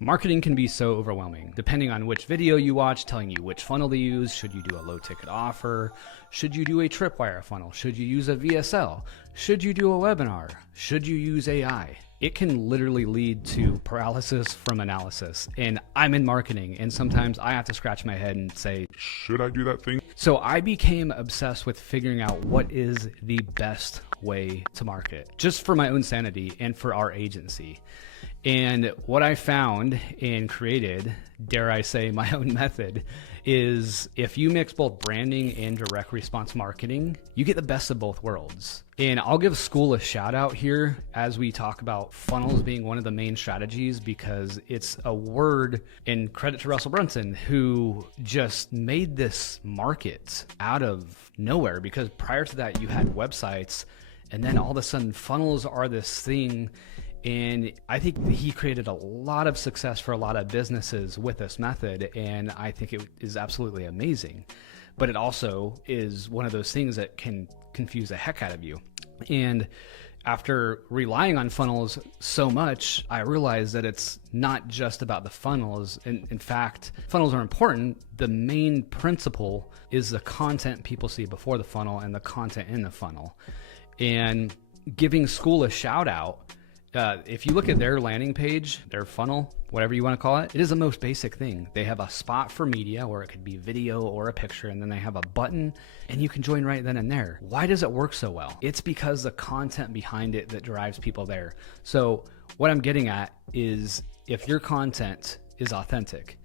Marketing can be so overwhelming, depending on which video you watch, telling you which funnel to use. Should you do a low ticket offer? Should you do a tripwire funnel? Should you use a VSL? Should you do a webinar? Should you use AI? It can literally lead to paralysis from analysis. And I'm in marketing, and sometimes I have to scratch my head and say, should I do that thing? So I became obsessed with figuring out what is the best way to market, just for my own sanity and for our agency. And what I found and created, dare I say, my own method, is if you mix both branding and direct response marketing, you get the best of both worlds. And I'll give Skool a shout out here as we talk about funnels being one of the main strategies, because it's a word, and credit to Russell Brunson, who just made this market out of nowhere, because prior to that you had websites, and then all of a sudden funnels are this thing. And I think he created a lot of success for a lot of businesses with this method, and I think it is absolutely amazing. But it also is one of those things that can confuse the heck out of you. And after relying on funnels so much, I realized that it's not just about the funnels. In fact, funnels are important. The main principle is the content people see before the funnel and the content in the funnel. And giving Skool a shout out, if you look at their landing page, their funnel, whatever you want to call it, it is the most basic thing. They have a spot for media, where it could be video or a picture, and then they have a button, and you can join right then and there. Why does it work so well? It's because the content behind it that drives people there. So what I'm getting at is, if your content is authentic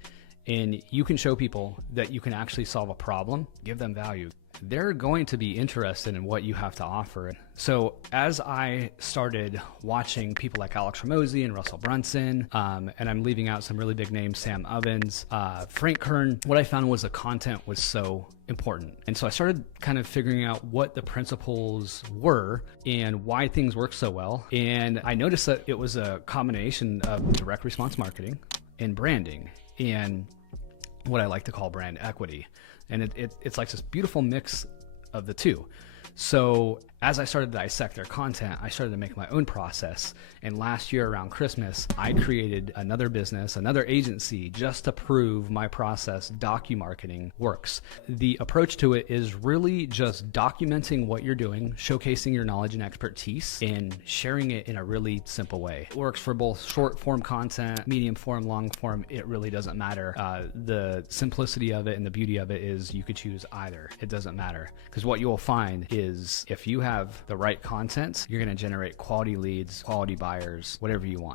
and you can show people that you can actually solve a problem, give them value, they're going to be interested in what you have to offer. So as I started watching people like Alex Hormozi and Russell Brunson, and I'm leaving out some really big names, Sam Ovens, Frank Kern, what I found was the content was so important. And so I started kind of figuring out what the principles were and why things work so well. And I noticed that it was a combination of direct response marketing and branding, and what I like to call brand equity. And it's like this beautiful mix of the two. So as I started to dissect their content, I started to make my own process. And last year around Christmas, I created another business, another agency, just to prove my process, DocuMarketing, works. The approach to it is really just documenting what you're doing, showcasing your knowledge and expertise, and sharing it in a really simple way. It works for both short form content, medium form, long form. It really doesn't matter. The simplicity of it and the beauty of it is you could choose either. It doesn't matter, because what you will find is if you have the right content, you're going to generate quality leads, quality buyers, whatever you want.